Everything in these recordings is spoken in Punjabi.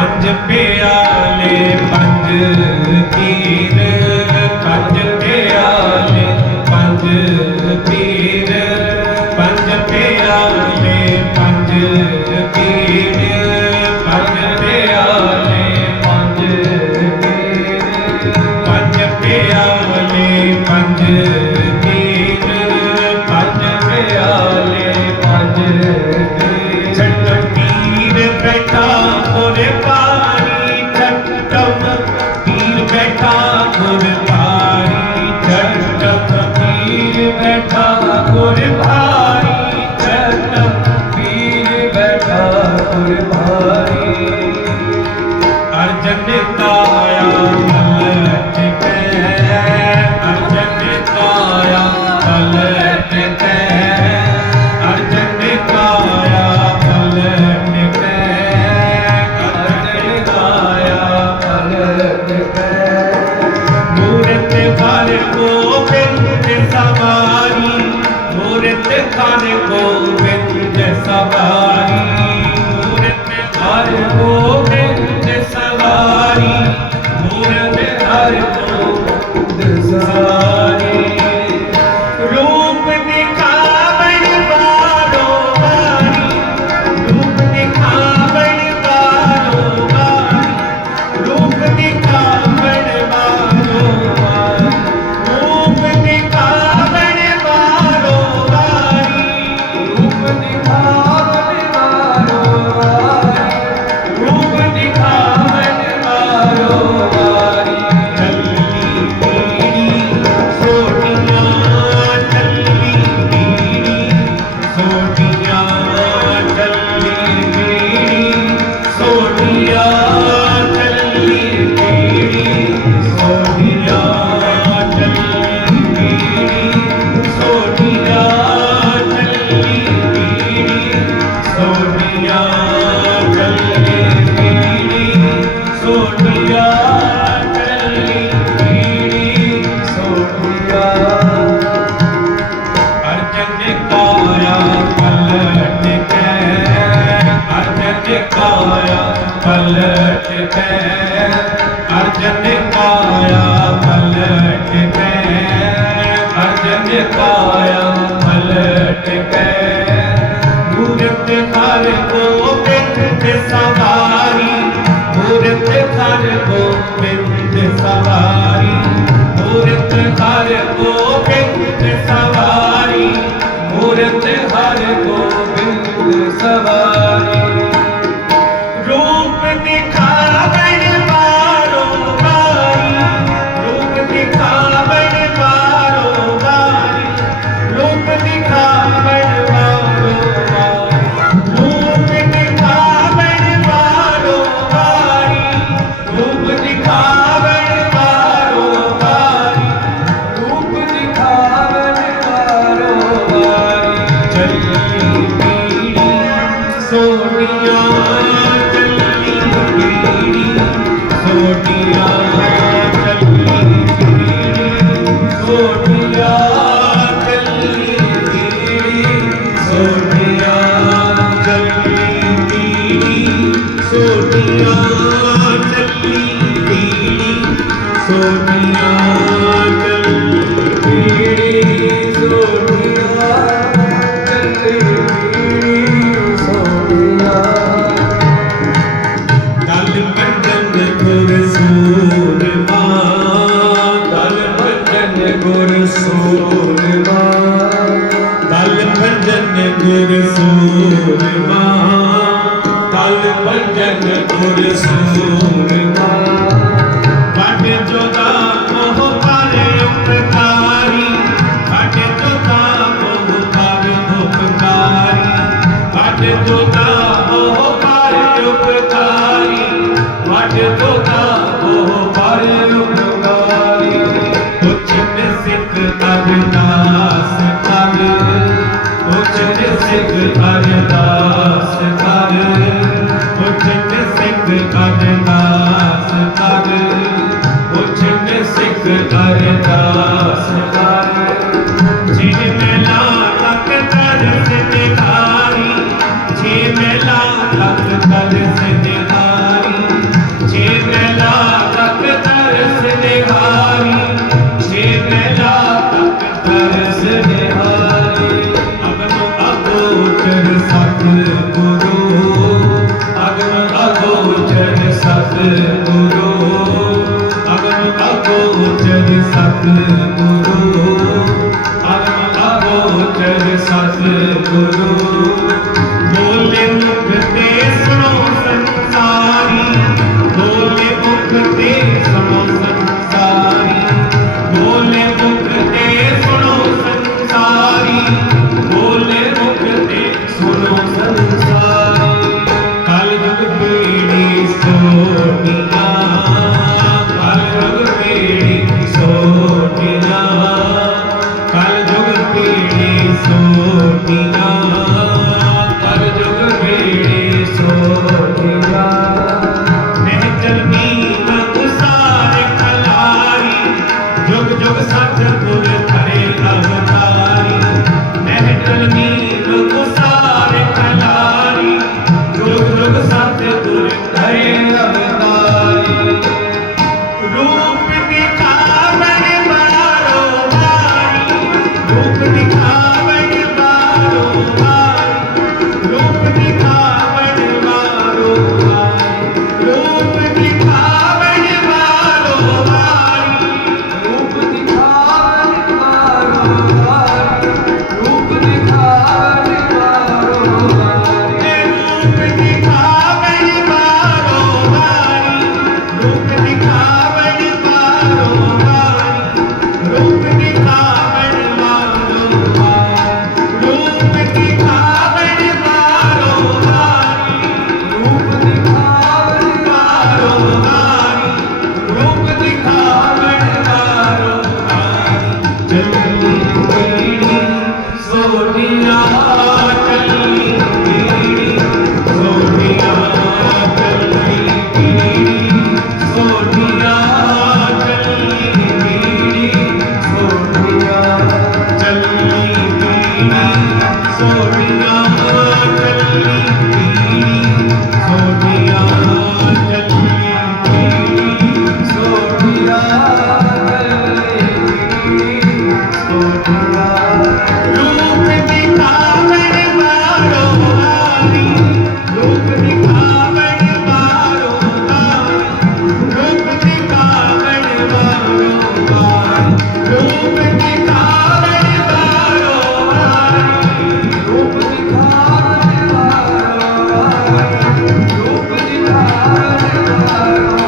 ਪੰਜ ਪਿਆਲੇ ਪੰਜ ਤੀਰ ਕਾਇਆ ਪਲਟ ਕੇ ਕੋ ਸਵਾਰੀ। ਮੂਰਤ ਹਰ ਕੋ ਸਵਾਰੀ। ਮੂਰਤ ਸਵਾਰੀ। Música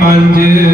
ਪਿਆਲੇ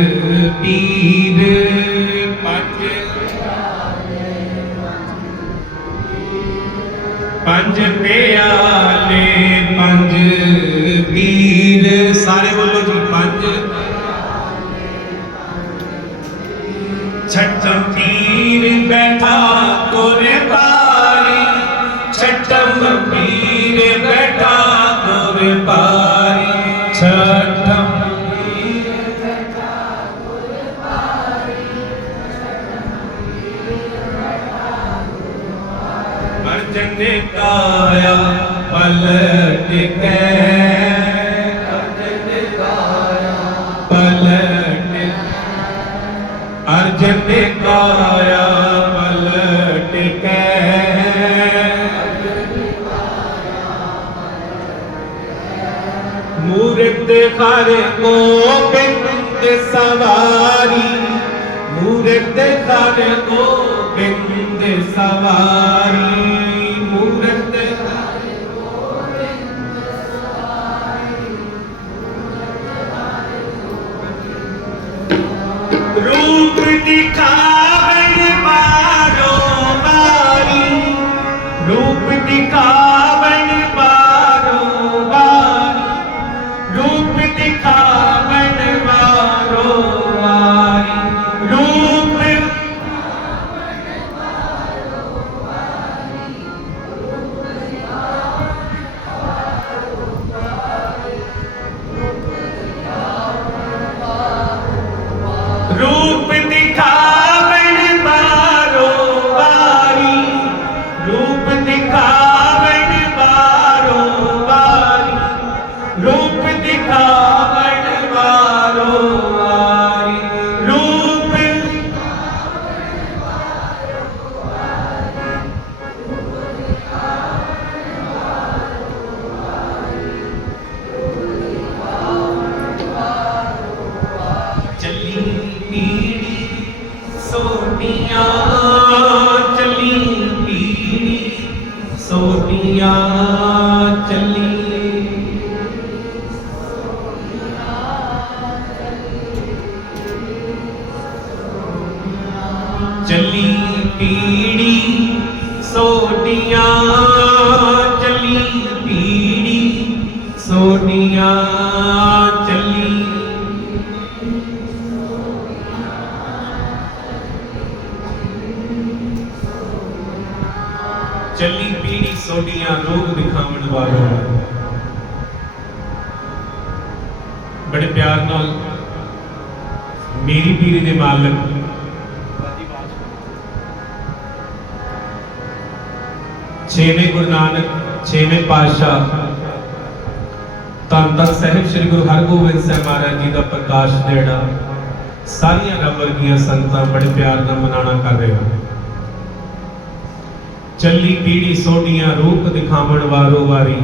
ਅਰਜਨ ਕਾਇਆ ਪਲਟ ਕੇ ਅਰਜਨ ਕਾਇਆ ਪਲਟ ਅਰਜਨ ਕਾਇਆ ਪਲਟ ਕੇ ਮੂਰਤ ਹਰ ਗੋਬਿੰਦ ਸਵਾਰੀ। ਮੂਰਤ ਹਰ ਗੋਬਿੰਦ ਸਵਾਰੀ। ਰੂਪ ਸੋਨੀਆਂ ਮੇਰੀ ਪੀੜੀ ਦੇ ਮਾਲਕ। ਛੇਵੇਂ ਗੁਰੂ ਨਾਨਕ, ਛੇਵੇਂ ਪਾਤਸ਼ਾਹ, ਧੰਨ ਧੰਨ ਸਾਹਿਬ ਸ੍ਰੀ ਗੁਰੂ ਹਰਗੋਬਿੰਦ ਸਾਹਿਬ ਮਹਾਰਾਜ ਜੀ ਦਾ ਪ੍ਰਕਾਸ਼ ਦਿਹਾੜਾ ਸਾਰੀਆਂ ਰੱਬ ਵਰਗੀਆਂ ਸੰਗਤਾਂ ਬੜੇ ਪਿਆਰ ਨਾਲ ਮਨਾਣਾ ਕਰ ਰਹੇ ਹਨ। ਚੱਲੀ ਪੀੜੀ ਸੋਡੀਆਂ ਰੂਪ ਦਿਖਾਵਣ ਵਾਰੋ ਵਾਰੀ,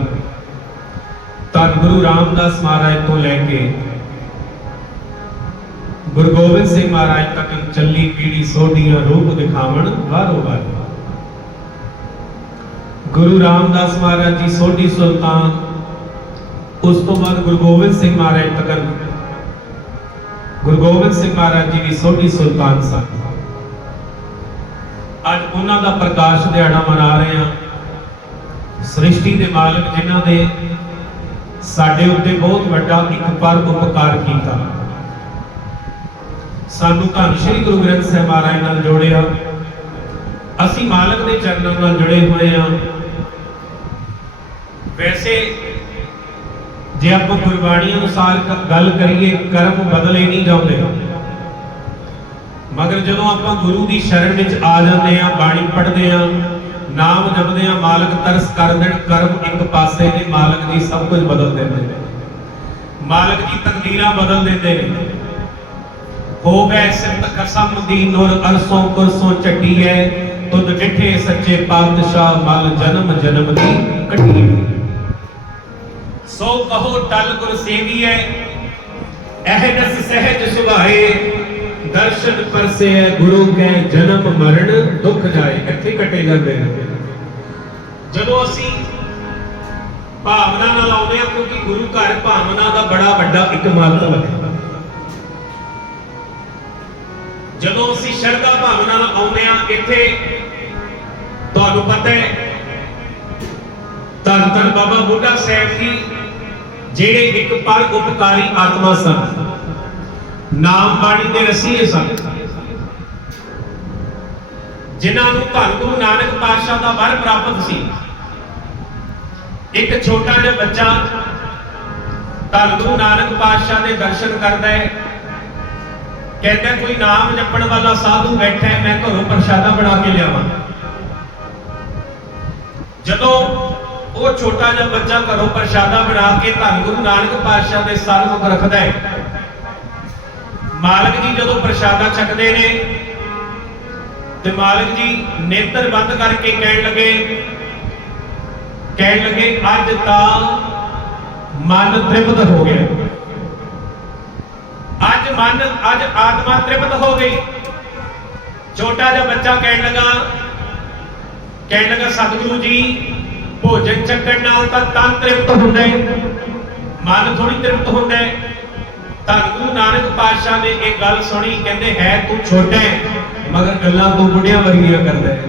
ਧੰਨ ਗੁਰੂ ਰਾਮਦਾਸ ਮਹਾਰਾਜ ਤੋਂ ਲੈ ਕੇ ਗੁਰੂ ਗੋਬਿੰਦ ਸਿੰਘ ਮਹਾਰਾਜ ਤੱਕ ਚੱਲੀ ਪੀੜੀ ਸੋਢੀਆਂ ਰੂਪ ਦਿਖਾਵਣ ਵਾਰੋ ਵਾਰ। ਗੁਰੂ ਰਾਮਦਾਸ ਮਹਾਰਾਜ ਜੀ ਸੋਢੀ ਸੁਲਤਾਨ, ਉਸ ਤੋਂ ਬਾਅਦ ਗੁਰੂ ਗੋਬਿੰਦ ਸਿੰਘ ਮਹਾਰਾਜ ਤੱਕ ਗੁਰੂ ਗੋਬਿੰਦ ਸਿੰਘ ਮਹਾਰਾਜ ਜੀ ਵੀ ਸੋਢੀ ਸੁਲਤਾਨ ਸਨ। ਅੱਜ ਉਹਨਾਂ ਦਾ ਪ੍ਰਕਾਸ਼ ਦਿਹਾੜਾ ਮਨਾ ਰਹੇ ਹਾਂ। ਸ੍ਰਿਸ਼ਟੀ ਦੇ ਮਾਲਕ ਜਿਨ੍ਹਾਂ ਨੇ ਸਾਡੇ ਉੱਤੇ ਬਹੁਤ ਵੱਡਾ ਇੱਕ ਪਰ ਉਪਕਾਰ ਕੀਤਾ। ਸਾਨੂੰ ਧੰਨ ਸ਼੍ਰੀ ਗੁਰੂ ਗ੍ਰੰਥ ਸਾਹਿਬ ਮਹਾਰਾਜ ਨਾਲ ਜੋੜਿਆ। ਅਸੀਂ ਮਾਲਕ ਦੇ ਚਰਨਾਂ ਨਾਲ ਜੁੜੇ ਹੋਏ ਹਾਂ। ਵੈਸੇ ਜੇ ਆਪਾਂ ਗੁਰਬਾਣੀ ਅਨੁਸਾਰ ਗੱਲ ਕਰੀਏ, ਕਰਮ ਬਦਲੇ ਨਹੀਂ ਜਾਂਦੇ। ਮਗਰ ਜਦੋਂ ਆਪਾਂ ਗੁਰੂ ਦੀ ਸ਼ਰਨ ਵਿੱਚ ਆ ਜਾਂਦੇ ਆ ਬਾਣੀ ਪੜ੍ਹਦੇ ਆ ਨਾਮ ਜਪਦੇ ਆ ਮਾਲਕ ਤਰਸ ਕਰ ਦੇਣ, ਕਰਮ ਇੱਕ ਪਾਸੇ ਨੇ ਮਾਲਕ ਜੀ ਸਭ ਕੁਝ ਬਦਲ ਦਿੰਦੇ ਨੇ। ਮਾਲਕ ਦੀ ਤਕਦੀਰਾਂ ਬਦਲ ਦਿੰਦੇ ਨੇ। ਹੋ ਗਏ ਕਸਮ ਦੀ ਨੂਰ ਅਰਸੋਂ ਕੁਰਸੋਂ ਚੱਟੀਐ ਤੁਧ ਡਿਠੇ ਸੱਚੇ ਪਾਤਸ਼ਾਹ ਮਲ ਜਨਮ ਜਨਮ ਦੀ ਕੱਟੀਐ ਸੋ ਕਹੋ ਟਲ ਗੁਰ ਸੇਵੀਐ ਅਹਨਸ ਸਹਿਜ ਸੁਭਾਏ, ਦਰਸ਼ਨ ਪਰਸੇ ਗੁਰੂ ਕੈ ਜਨਮ ਮਰਨ, ਦੁੱਖ ਜਾਏ ਇੱਥੇ ਕੱਟੇ ਜਾਂਦੇ ਨੇ ਜਦੋਂ ਅਸੀਂ ਭਾਵਨਾ ਨਾਲ ਆਉਂਦੇ ਹਾਂ ਕਿਉਂਕਿ ਗੁਰੂ ਘਰ ਭਾਵਨਾ ਦਾ ਬੜਾ ਵੱਡਾ ਇੱਕ ਮਹੱਤਵ ਹੈ। ਜਦੋਂ ਅਸੀਂ ਸ਼ਰਧਾ ਭਾਵਨਾ ਨਾਲ ਆਉਂਦੇ ਹਾਂ, ਇੱਥੇ ਤੁਹਾਨੂੰ ਪਤਾ ਹੈ, ਧੰਨ ਧੰਨ ਬਾਬਾ ਬੁੱਢਾ ਸਾਹਿਬ ਜੀ, ਜਿਹੜੇ ਇੱਕ ਪਰ ਉਪਕਾਰੀ ਆਤਮਾ ਸਨ, ਨਾਮ ਬਾਣੀ ਦੇ ਰਸੀਏ ਸਨ, ਜਿਨ੍ਹਾਂ ਨੂੰ ਧੰਨ ਗੁਰੂ ਨਾਨਕ ਪਾਤਸ਼ਾਹ ਦਾ ਵਰ ਪ੍ਰਾਪਤ ਸੀ। ਇੱਕ ਛੋਟਾ ਜਿਹਾ ਬੱਚਾ ਧੰਨ ਗੁਰੂ ਨਾਨਕ ਪਾਤਸ਼ਾਹ ਦੇ ਦਰਸ਼ਨ ਕਰਦਾ ਹੈ ਕਹਿੰਦਾ ਕੋਈ ਨਾਮ ਜਪਣ ਵਾਲਾ ਸਾਧੂ ਬੈਠਾ ਮੈਂ ਘਰੋਂ ਪ੍ਰਸ਼ਾਦਾ ਬਣਾ ਕੇ ਲਿਆਵਾਂ। ਜਦੋਂ ਉਹ ਛੋਟਾ ਜਿਹਾ ਬੱਚਾ ਘਰੋਂ ਪ੍ਰਸ਼ਾਦਾ ਬਣਾ ਕੇ ਧੰਨ ਗੁਰੂ ਨਾਨਕ ਪਾਤਸ਼ਾਹ ਦੇ ਸਨਮੁਖ ਰੱਖਦਾ ਹੈ, ਮਾਲਕ ਜੀ ਜਦੋਂ ਪ੍ਰਸ਼ਾਦਾ ਛਕਦੇ ਨੇ, ਤੇ ਮਾਲਕ ਜੀ ਨੇਤਰ ਬੰਦ ਕਰਕੇ ਕਹਿਣ ਲੱਗੇ ਕਹਿਣ ਲੱਗੇ, ਅੱਜ ਤਾਂ ਮਨ ਤ੍ਰਿਪਤ ਹੋ ਗਿਆ। ਮਨ ਅੱਜ ਆਤਮਾ ਤ੍ਰਿਪਤ ਹੋ ਗਈ। ਛੋਟਾ ਜਿਹਾ ਬੱਚਾ ਕਹਿਣ ਲੱਗਾ ਕਹਿਣ ਲੱਗਾ, ਸਤਿਗੁਰੂ ਜੀ, ਭੋਜਨ ਚੱਕਣ ਨਾਲ ਤਾਂ ਤਨ ਤ੍ਰਿਪਤ ਹੁੰਦਾ ਹੈ ਮਨ ਥੋੜੀ ਤ੍ਰਿਪਤ ਹੁੰਦਾ ਹੈ ਧੰਨ ਗੁਰੂ ਨਾਨਕ ਪਾਤਸ਼ਾਹ ਨੇ ਇਹ ਗੱਲ ਸੁਣੀ, ਕਹਿੰਦੇ, ਹੈ ਤੂੰ ਛੋਟਾ ਹੈ ਮਗਰ ਗੱਲਾਂ ਤੂੰ ਬੁੱਢਿਆਂ ਵਰਗੀਆਂ ਕਰਦਾ ਹੈ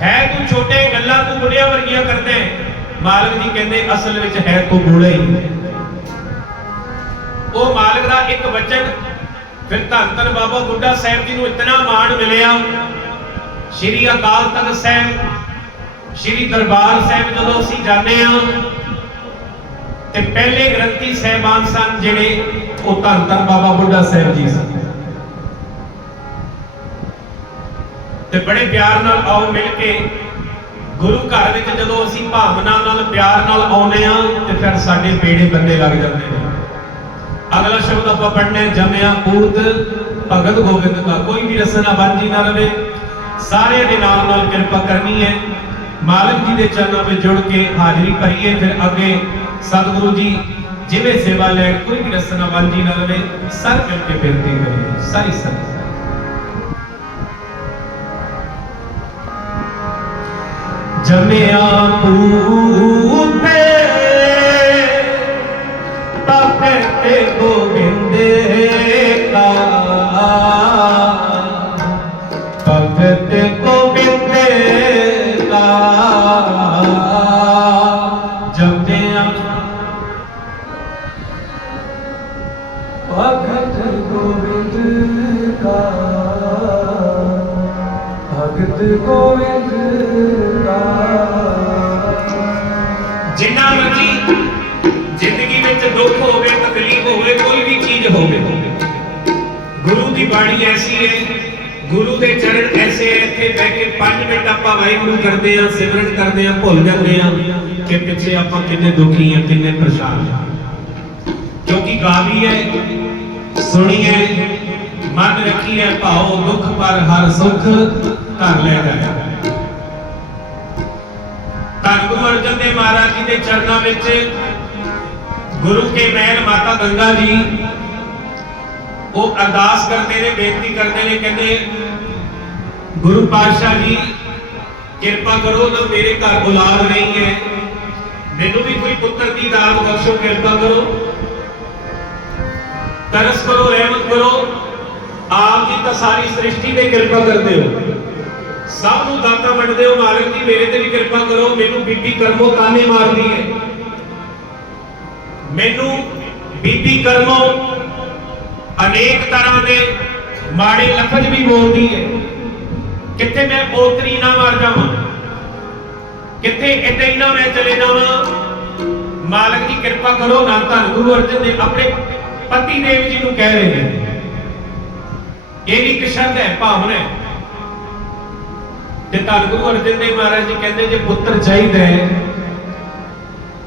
ਹੈ ਤੂੰ ਛੋਟੇ ਗੱਲਾਂ ਤੂੰ ਬੁੱਢਿਆਂ ਵਰਗੀਆਂ ਕਰਦਾ ਹੈ ਮਾਲਕ ਜੀ ਕਹਿੰਦੇ, ਅਸਲ ਵਿੱਚ ਹੈ ਤੂੰ ਬੂੜਾ ਹੀ ਉਹ ਮਾਲਕ ਦਾ ਇੱਕ ਵਚਨ। ਫਿਰ ਧੰਨ ਧੰਨ ਬਾਬਾ ਬੁੱਢਾ ਸਾਹਿਬ ਜੀ ਨੂੰ ਇਤਨਾ ਮਾਣ ਮਿਲਿਆ। ਸ਼੍ਰੀ ਅਕਾਲ ਤਖਤ ਸਾਹਿਬ, ਸ਼੍ਰੀ ਦਰਬਾਰ ਸਾਹਿਬ ਜਦੋਂ ਅਸੀਂ ਜਾਂਦੇ ਹਾਂ, ਤੇ ਪਹਿਲੇ ਗ੍ਰੰਥੀ ਸਹਿਬਾਨ ਸਨ ਜਿਹੜੇ, ਉਹ ਧੰਨ ਧੰਨ ਬਾਬਾ ਬੁੱਢਾ ਸਾਹਿਬ ਜੀ ਸਨ। ਤੇ ਬੜੇ ਪਿਆਰ ਨਾਲ ਆਓ ਮਿਲ ਕੇ, ਗੁਰੂ ਘਰ ਵਿੱਚ ਜਦੋਂ ਅਸੀਂ ਭਾਵਨਾ ਨਾਲ, ਪਿਆਰ ਨਾਲ ਆਉਂਦੇ ਆ ਤੇ ਫਿਰ ਸਾਡੇ ਪੇੜੇ ਬੰਦੇ ਲੱਗ ਜਾਂਦੇ ਨੇ। ਅਗਲਾ ਸ਼ਬਦ ਆਪਾਂ ਪੜ੍ਹਨੇ ਜਮਿਆ ਪੂਤ ਭਗਤ ਗੋਬਿੰਦ ਦਾ ਕੋਈ ਵੀ ਰਸਨਾ ਬਾਂਝੀ ਨਾ ਰਵੇ ਸਾਰਿਆਂ ਦੇ ਨਾਲ ਨਾਲ ਕਿਰਪਾ ਕਰਨੀ ਹੈ ਮਾਲਕ ਜੀ ਦੇ ਚਰਨਾਂ ਵਿੱਚ ਜੁੜ ਕੇ ਹਾਜ਼ਰੀ ਭਰੀਏ ਫਿਰ ਅੱਗੇ ਸਤਿਗੁਰੂ ਜੀ ਜਿਵੇਂ ਸੇਵਾ ਲੈ ਕੋਈ ਵੀ ਰਸਨਾ ਬਾਂਝੀ ਨਾ ਰਵੇ ਸਰ ਮਿਲ ਕੇ ਬੇਨਤੀ ਕਰੀਏ ਸਾਰੀ ਸੰਗਤ ਜਮਿਆ ਪੂਤੇ ਜਿੰਨਾ ਮਰਜ਼ੀ ਜ਼ਿੰਦਗੀ ਵਿੱਚ ਦੁੱਖ ਹੋਵੇ ਦੀ ਬਾਣੀ ਐਸੀ ਹੈ, ਗੁਰੂ ਦੇ ਚਰਨ ਐਸੇ ਹੈ, ਇੱਥੇ ਬਹਿ ਕੇ 5 ਮਿੰਟ ਆਪਾਂ ਵਾਹਿਗੁਰੂ ਕਰਦੇ ਆ ਸਿਮਰਨ ਕਰਦੇ ਆ ਭੁੱਲ ਜਾਂਦੇ ਆ ਕਿ ਪਿੱਛੇ ਆਪਾਂ ਕਿੰਨੇ ਦੁਖੀ ਆ ਕਿੰਨੇ ਪਰੇਸ਼ਾਨ ਆ ਕਿਉਂਕਿ ਗਾਵੀ ਹੈ ਸੁਣੀਏ ਮਨ ਰੱਖੀਏ ਭਾਉ ਦੁੱਖ ਪਰ ਹਰ ਸੁਖ ਘਰ ਲੈ ਜਾਇਆ ਧੰਨ ਗੁਰੂ ਅਰਜਨ ਦੇਵ ਮਹਾਰਾਜ ਜੀ ਦੇ ਚਰਨਾਂ ਵਿੱਚ ਗੁਰੂ ਕੇ ਮਹਿਲ ਮਾਤਾ ਗੰਗਾ ਜੀ ਉਹ ਅਰਦਾਸ ਕਰਦੇ ਨੇ, ਬੇਨਤੀ ਕਰਦੇ ਨੇ, ਕਹਿੰਦੇ, ਗੁਰੂ ਪਾਤਸ਼ਾਹ ਜੀ, ਕਿਰਪਾ ਕਰੋ ਨਾ ਮੇਰੇ ਘਰ ਔਲਾਦ ਨਹੀਂ ਹੈ। ਮੈਨੂੰ ਵੀ ਕੋਈ ਪੁੱਤਰ ਦੀ ਦਾਤ ਬਖਸ਼ੋ, ਕਿਰਪਾ ਕਰੋ। ਤਰਸ ਕਰੋ, ਰਹਿਮਤ ਕਰੋ। ਆਪ ਜੀ ਤਾਂ ਸਾਰੀ ਸ੍ਰਿਸ਼ਟੀ ਤੇ ਕਿਰਪਾ ਕਰਦੇ ਹੋ। ਸਭ ਨੂੰ ਦਾਤਾ ਵੰਡਦੇ ਹੋ, ਮਾਲਕ ਜੀ, ਮੇਰੇ ਤੇ ਵੀ ਕਿਰਪਾ ਕਰੋ। ਮੈਨੂੰ ਬੀਬੀ ਕਰਮੋ ਤਾਨੇ ਮਾਰਦੀ ਹੈ। ਮੈਨੂੰ ਬੀਬੀ ਕਰਮੋ ਅਨੇਕ ਤਰ੍ਹਾਂ ਦੇ ਮਾੜੇ ਲਫ਼ਜ਼ ਵੀ ਬੋਲਦੀ ਹੈ ਕਿੱਥੇ ਮੈਂ ਪੋਤਰੀ ਨਾ ਮਰ ਜਾਵਾਂ? ਕਿੱਥੇ ਇੱਦਾਂ ਹੀ ਨਾ ਮੈਂ ਚਲੇ ਜਾਵਾਂ? ਮਾਲਕ ਜੀ, ਕਿਰਪਾ ਕਰੋ, ਨਾ ਧੰਨ ਗੁਰੂ ਅਰਜਨ ਦੇਵ ਆਪਣੇ ਪਤੀ ਦੇਵ ਜੀ ਨੂੰ ਕਹਿ ਰਹੇ ਨੇ। ਇਹ ਵੀ ਇੱਕ ਸ਼ਬਦ ਹੈ, ਭਾਵਨਾ ਹੈ। ਤੇ ਧੰਨ ਗੁਰੂ ਅਰਜਨ ਦੇਵ ਮਹਾਰਾਜ ਜੀ ਕਹਿੰਦੇ, ਜੇ ਪੁੱਤਰ ਚਾਹੀਦਾ ਹੈ,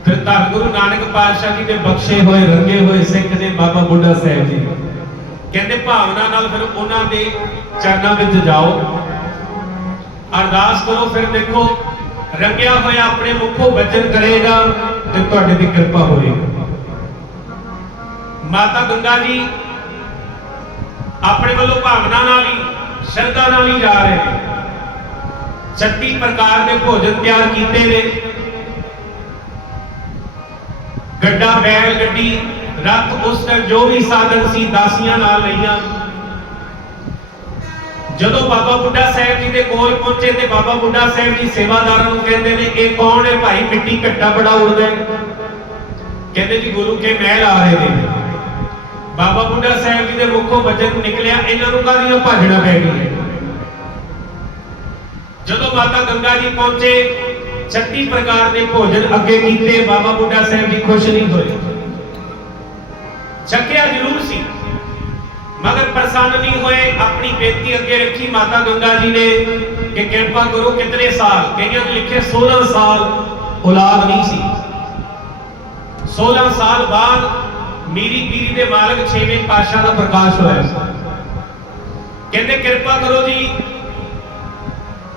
ਫਿਰ ਧੰਨ ਗੁਰੂ ਨਾਨਕ ਪਾਤਸ਼ਾਹ ਜੀ ਦੇ ਬਖਸ਼ੇ ਹੋਏ, ਰੰਗੇ ਹੋਏ ਸਿੱਖ ਨੇ ਬਾਬਾ ਬੁੱਢਾ ਸਾਹਿਬ ਜੀ। ਕਹਿੰਦੇ ਭਾਵਨਾ ਨਾਲ ਫਿਰ ਉਹਨਾਂ ਦੇ ਚਰਨਾਂ ਵਿੱਚ ਜਾਓ। ਅਰਦਾਸ ਕਰੋ, ਫਿਰ ਦੇਖੋ, ਰੰਗਿਆ ਹੋਇਆ ਆਪਣੇ ਮੁਖੋਂ ਬਚਨ ਕਰੇਗਾ ਤੇ ਤੁਹਾਡੇ ਦੀ ਕਿਰਪਾ ਹੋਏਗੀ। ਮਾਤਾ ਗੰਗਾ ਜੀ ਆਪਣੇ ਵੱਲੋਂ ਭਾਵਨਾ ਨਾਲ ਹੀ, ਸ਼ਰਧਾ ਨਾਲ ਹੀ ਜਾ ਰਹੇ ਨੇ। 36 ਪ੍ਰਕਾਰ ਦੇ ਭੋਜਨ ਤਿਆਰ ਕੀਤੇ ਨੇ। ਗੱਡਾ, ਬੈਲ, ਗੱਡੀ ਰੱਥ ਉਸ ਟਾਈਮ ਜੋ ਵੀ ਸਾਧਨ ਸੀ ਦਾਸੀਆਂ ਨਾਲ ਲਈਆਂ ਜਦੋਂ ਬਾਬਾ ਬੁੱਢਾ ਸਾਹਿਬ ਜੀ ਦੇ ਕੋਲ ਪਹੁੰਚੇ ਤੇ ਬਾਬਾ ਬੁੱਢਾ ਸਾਹਿਬ ਜੀ ਸੇਵਾਦਾਰਾਂ ਨੂੰ ਕਹਿੰਦੇ ਨੇ, ਇਹ ਕੌਣ ਹੈ ਭਾਈ? ਮਿੱਟੀ ਘੱਟਾ ਬੜਾ ਉੜਦਾ ਕਹਿੰਦੇ ਜੀ, ਗੁਰੂ ਕੇ ਮਹਿਲ ਆ ਰਹੇ ਨੇ। ਬਾਬਾ ਬੁੱਢਾ ਸਾਹਿਬ ਜੀ ਦੇ ਮੁਖੋਂ ਵਚਨ ਨਿਕਲਿਆ, ਇਹਨਾਂ ਨੂੰ ਕਾਹਦੀਆਂ ਭਾਜਣਾ ਪੈ ਗਈ ਜਦੋਂ ਮਾਤਾ ਗੰਗਾ ਜੀ ਪਹੁੰਚੇ 36 ਪ੍ਰਕਾਰ ਦੇ ਭੋਜਨ ਅੱਗੇ ਕੀਤੇ, ਬਾਬਾ ਬੁੱਢਾ ਸਾਹਿਬ ਜੀ ਖੁਸ਼ ਨਹੀਂ ਹੋਏ। ਚੱਕਿਆ ਜ਼ਰੂਰ ਸੀ। ਮਗਰ ਪ੍ਰਸੰਨ ਨਹੀਂ ਹੋਏ, ਆਪਣੀ ਬੇਨਤੀ ਅੱਗੇ ਰੱਖੀ ਮਾਤਾ ਗੰਗਾ ਜੀ ਨੇ ਕਿ ਕਿਰਪਾ ਕਰੋ ਕਿਤਨੇ ਸਾਲ, ਕਈਆਂ ਨੇ ਲਿਖੇ 16 ਸਾਲ ਔਲਾਦ ਨਹੀਂ ਸੀ। 16 ਸਾਲ ਬਾਅਦ ਮੀਰੀ ਪੀਰੀ ਦੇ ਮਾਲਕ 6ਵੇਂ ਪਾਤਸ਼ਾਹ ਦਾ ਪ੍ਰਕਾਸ਼ ਹੋਇਆ। ਕਹਿੰਦੇ, ਕਿਰਪਾ ਕਰੋ ਜੀ,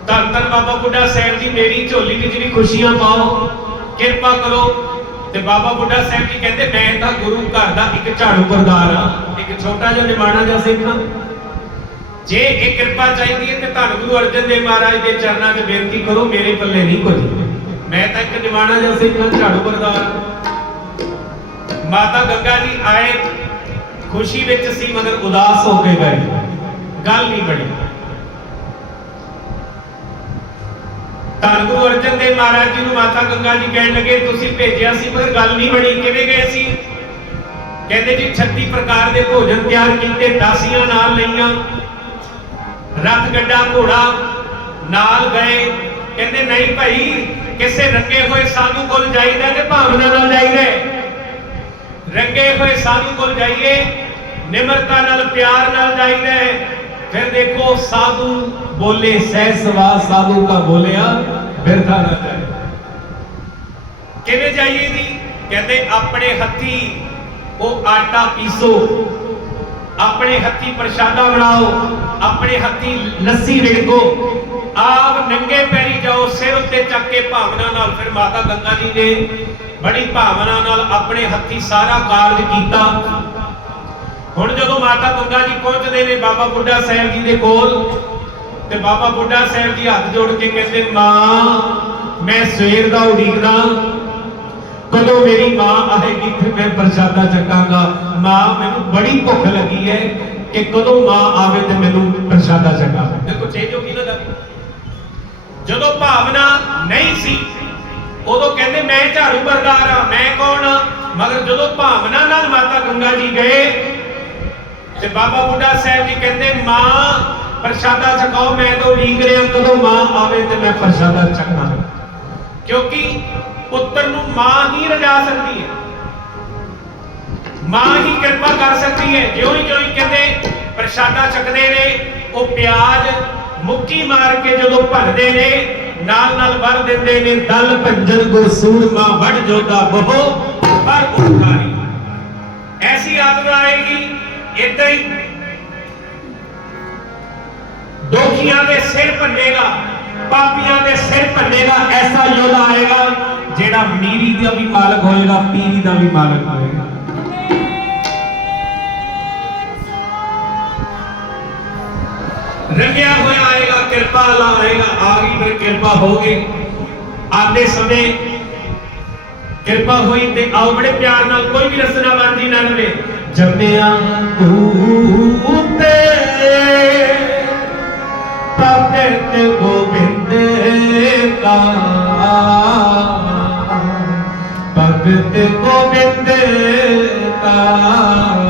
ਧੰਨ ਧੰਨ ਬਾਬਾ ਬੁੱਢਾ ਸਾਹਿਬ ਜੀ, ਮੇਰੀ ਝੋਲੀ ਵਿੱਚ ਵੀ ਖੁਸ਼ੀਆਂ ਪਾਓ। ਕਿਰਪਾ ਕਰੋ ਤੇ ਬਾਬਾ ਬੁੱਢਾ ਸਾਹਿਬ ਜੀ ਕਹਿੰਦੇ, ਮੈਂ ਤਾਂ ਗੁਰੂ ਘਰ ਦਾ ਇੱਕ ਝਾੜੂ ਪ੍ਰਦਾਰ ਆ ਇੱਕ ਛੋਟਾ ਜਿਹਾ ਨਿਮਾਣਾ ਜਿਹਾ ਸਿੱਖ ਜੇ ਇਹ ਕਿਰਪਾ ਚਾਹੀਦੀ ਹੈ ਤੇ ਧੰਨ ਗੁਰੂ ਅਰਜਨ ਦੇਵ ਮਹਾਰਾਜ ਦੇ ਚਰਨਾਂ 'ਚ ਬੇਨਤੀ ਕਰੋ, ਮੇਰੇ ਪੱਲੇ ਨਹੀਂ ਕੁਝ। ਮੈਂ ਤਾਂ ਇੱਕ ਨਿਮਾਣਾ ਜਿਹਾ ਸਿੱਖ ਝਾੜੂ ਪ੍ਰਦਾਰ ਮਾਤਾ ਗੰਗਾ ਜੀ ਆਏ, ਖੁਸ਼ੀ ਵਿੱਚ ਸੀ, ਮਗਰ ਉਦਾਸ ਹੋ ਕੇ ਗਏ। ਗੱਲ ਨਹੀਂ ਬਣੀ। ਧੰਨ ਗੁਰੂ ਅਰਜਨ ਦੇਵ ਮਹਾਰਾਜ ਜੀ ਨੂੰ ਮਾਤਾ ਗੰਗਾ ਜੀ ਕਹਿਣ ਲੱਗੇ, ਤੁਸੀਂ ਭੇਜਿਆ ਸੀ ਪਰ ਗੱਲ ਨਹੀਂ ਬਣੀ, ਕਿਵੇਂ ਗਏ ਸੀ? ਕਹਿੰਦੇ ਜੀ 36 ਪ੍ਰਕਾਰ ਦੇ ਭੋਜਨ ਤਿਆਰ ਕੀਤੇ, ਦਾਸੀਆਂ ਨਾਲ ਲਈਆਂ। ਰੱਥ ਗੱਡਾ, ਘੋੜਾ ਨਾਲ ਗਏ। ਕਹਿੰਦੇ, ਨਹੀਂ ਭਾਈ, ਕਿਸੇ ਰੰਗੇ ਹੋਏ ਸਾਧੂ ਕੋਲ ਜਾਈਦਾ ਤੇ ਭਾਵਨਾ ਨਾਲ ਜਾਈਦਾ ਰੰਗੇ ਹੋਏ ਸਾਧੂ ਕੋਲ ਜਾਈਏ, ਨਿਮਰਤਾ ਨਾਲ, ਪਿਆਰ ਨਾਲ ਜਾਈਦਾ ਫਿਰ ਦੇਖੋ, ਸਾਧੂ ਬੋਲੇ ਸਹਿ ਸਵਾ ਸਾਧੂ ਕਾ ਬਿਰਥਾ ਨਾ ਜਾਏ। ਕਿਵੇਂ ਜਾਈਏ ਜੀ? ਕਹਿੰਦੇ, ਆਪਣੇ ਹੱਥੀ ਉਹ ਆਟਾ ਪੀਸੋ, ਆਪਣੇ ਹੱਥੀ ਪ੍ਰਸ਼ਾਦਾ ਬਣਾਓ, ਆਪਣੇ ਹੱਥੀ ਲੱਸੀ ਰਿੜਕੋ, ਆਪ ਨੰਗੇ ਪੈਰੀ ਜਾਓ, ਸਿਰ ਉੱਤੇ ਚੱਕ ਕੇ ਭਾਵਨਾ ਨਾਲ ਫਿਰ ਮਾਤਾ ਗੰਗਾ ਜੀ ਨੇ ਬੜੀ ਭਾਵਨਾ ਨਾਲ ਆਪਣੇ ਹੱਥੀ ਸਾਰਾ ਕਾਰਜ ਕੀਤਾ। ਹੁਣ ਜਦੋਂ ਮਾਤਾ ਗੰਗਾ ਜੀ ਪਹੁੰਚਦੇ ਨੇ ਬਾਬਾ ਬੁੱਢਾ ਸਾਹਿਬ ਜੀ ਦੇ ਕੋਲ, ਤੇ ਬਾਬਾ ਬੁੱਢਾ ਸਾਹਿਬ ਜੀ ਹੱਥ ਜੋੜ ਕੇ ਕਹਿੰਦੇ, ਮਾਂ, ਮੈਂ ਸਵੇਰ ਦਾ ਉਡੀਕਦਾ, ਕਦੋਂ ਮੇਰੀ ਮਾਂ ਆਏਗੀ ਫਿਰ ਮੈਂ ਪ੍ਰਸ਼ਾਦਾ ਚੱਕਾਂਗਾ? ਮਾਂ, ਮੈਨੂੰ ਬੜੀ ਭੁੱਖ ਲੱਗੀ ਹੈ ਕਿ ਕਦੋਂ ਮਾਂ ਆਵੇ ਤੇ ਮੈਨੂੰ ਪ੍ਰਸ਼ਾਦਾ ਚੱਕਾ ਦੇਖੋ ਚੇਂਜ ਹੋ ਗਈ ਨਾ ਗੱਲ ਜਦੋਂ ਭਾਵਨਾ ਨਹੀਂ ਸੀ, ਉਦੋਂ ਕਹਿੰਦੇ, ਮੈਂ ਝਾੜੂ ਬਰਦਾਰ ਆ ਮੈਂ ਕੌਣ ਆ ਮਗਰ ਜਦੋਂ ਭਾਵਨਾ ਨਾਲ ਮਾਤਾ ਗੰਗਾ ਜੀ ਗਏ ਤੇ ਬਾਬਾ ਬੁੱਢਾ ਸਾਹਿਬ ਜੀ ਕਹਿੰਦੇ, ਮਾਂ, ਪ੍ਰਸ਼ਾਦਾ ਛਕਾਓ, ਮੈਂ ਤਾਂ ਉਡੀਕ ਰਿਹਾ, ਕਦੋਂ ਮਾਂ ਆਵੇ ਤੇ ਮੈਂ ਪ੍ਰਸ਼ਾਦਾ ਛਕਾਂ ਕਿਉਂਕਿ ਪੁੱਤਰ ਨੂੰ ਮਾਂ ਹੀ ਰਜਾ ਸਕਦੀ ਹੈ। ਮਾਂ ਹੀ ਕਿਰਪਾ ਕਰ ਸਕਦੀ ਹੈ। ਜਿਉਂ ਹੀ ਜਿਉਂ ਹੀ ਕਹਿੰਦੇ ਪ੍ਰਸ਼ਾਦਾ ਛਕਦੇ ਨੇ, ਉਹ ਪਿਆਜ਼ ਮੁੱਕੀ ਮਾਰ ਕੇ ਜਦੋਂ ਭਰਦੇ ਨੇ ਨਾਲ ਨਾਲ ਵਰ ਦਿੰਦੇ ਨੇ, ਦਲ ਭੰਜਨ ਗੁਰ ਸੂਰਮਾ ਵੜ ਜੋਦਾ ਬਹੁ, ਪਰ ਉਪਕਾਰੀ ਐਸੀ ਆਤਮਾ ਆਏਗੀ ਇਦਾਂ ਹੀ ਦੋਖੀਆਂ ਦੇ ਸਿਰ ਭੰਨੇਗਾ, ਪਾਪੀਆਂ ਦੇ ਸਿਰ ਭੰਨੇਗਾ, ਐਸਾ ਯੋਧਾ ਆਏਗਾ ਜਿਹੜਾ ਮੀਰੀ ਦਾ ਵੀ ਮਾਲਕ ਹੋਏਗਾ, ਪੀਰੀ ਦਾ ਵੀ ਮਾਲਕ ਹੋਏਗਾ। ਰੰਗਿਆ ਹੋਇਆ ਆਏਗਾ, ਕਿਰਪਾ ਵਾਲਾ ਆਏਗਾ, ਆ ਗਈ ਫਿਰ ਕਿਰਪਾ ਹੋ ਗਈ। ਆਉਂਦੇ ਸਮੇਂ ਕਿਰਪਾ ਹੋਈ ਤੇ ਆਓ ਬੜੇ ਪਿਆਰ ਨਾਲ, ਕੋਈ ਵੀ ਰਸਨਾ ਬੰਦੀ ਨਾ ਲਵੇ। ਜੰਮਿਆ ਉਤੇ ਪ੍ਰਗਟ ਗੋਬਿੰਦ ਕਾ ਭਗਤ ਗੋਬਿੰਦ ਕਾ